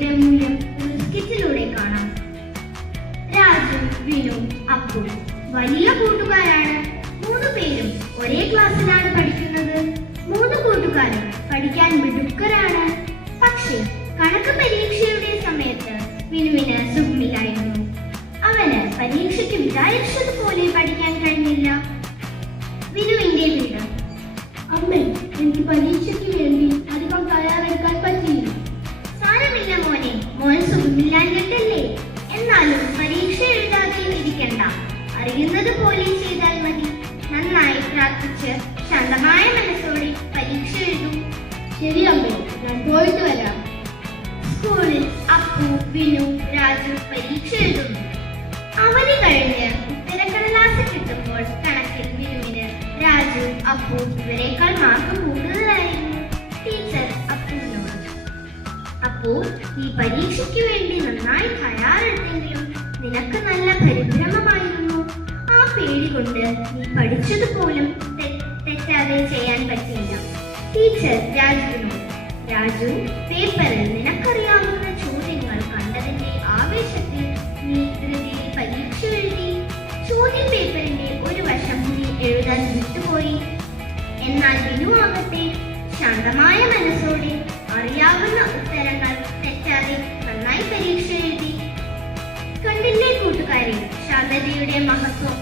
ശാന്തതയുടെ മൂല്യം ഒരു സ്കിറ്റിലൂടെ കാണാം. രാജു, വിനു, അപ്പു വലിയ കൂട്ടുകാരാണ്. 3 പേരും ഒരേ ക്ലാസ്സിലാണ് പഠിക്കുന്നത്. 3 കൂട്ടുകാരും പഠിക്കാൻ മിടുക്കരാണ്. പക്ഷേ കണക്ക് പരീക്ഷയുടെ സമയത്ത് വിനുവിന് സുഖമില്ലായിരുന്നു. അവന് പരീക്ഷയ്ക്ക് വിചാരിച്ചതുപോലെ പഠിക്കാൻ കഴിഞ്ഞില്ല. വിനുവിന്റെ വീട്. അമ്മേ, എനിക്ക് പരീക്ഷയ്ക്ക് വേണ്ടി അധികം തയ്യാറെടുക്കാൻ പറ്റിയില്ല. സാരമില്ല മോനെ, മോൻ സുഖമില്ലാഞ്ഞിട്ടല്ലേ. എന്നാലും പരീക്ഷ എഴുതാതെ ഇരിക്കണ്ട. അറിയുന്നത് പോലെ ചെയ്താൽ മതി. നന്നായി പ്രാർത്ഥിച്ച് ശാന്തമായ മനസ്സോടെ പരീക്ഷ എഴുതൂ. ശരി അമ്മേ, ഞാൻ പോയിട്ട് വരാം. സ്കൂളിൽ അപ്പു, വിനു, രാജു പരീക്ഷ എഴുതുന്നു. അവധി കഴിഞ്ഞ് ഉത്തരക്കടലാസ് കിട്ടുമ്പോൾ കണക്കിൽ വിനുവിന് രാജു, അപ്പു ഇവരെക്കാൾ മാർക്ക് കൂടുതലായിരുന്നു. ടീച്ചർ അപ്പുവിനോട്, അപ്പു, ഈ പരീക്ഷയ്ക്ക് വേണ്ടി നന്നായി തയ്യാറെടുത്തെങ്കിലും നിനക്ക് നല്ല പരിഭ്രമമായിരുന്നു. ആ പേടി കൊണ്ട് നീ പഠിച്ചതുപോലും തെറ്റാതെ ചെയ്യാൻ പറ്റില്ല. ടീച്ചർ രാജുവിനോട്, രാജു, പേപ്പറിൽ നിനക്കറിയാവുന്ന ചോദ്യങ്ങൾ കണ്ടതിന്റെ ആവേശത്തിൽ നീ ധൃതിയിൽ പരീക്ഷ എഴുതി. ചോദ്യ പേപ്പറിന്റെ ഒരു വശം നീ എഴുതാൻ വിട്ടുപോയി. എന്നാൽ വിനു ആകട്ടെ ശാന്തമായ മനസ്സോടെ അറിയാവുന്ന ഉത്തരങ്ങൾ തെറ്റാതെ നന്നായി പരീക്ഷ എഴുതി. കണ്ടില്ലേ കൂട്ടുകാരെ ശാന്തതയുടെ മഹത്വം.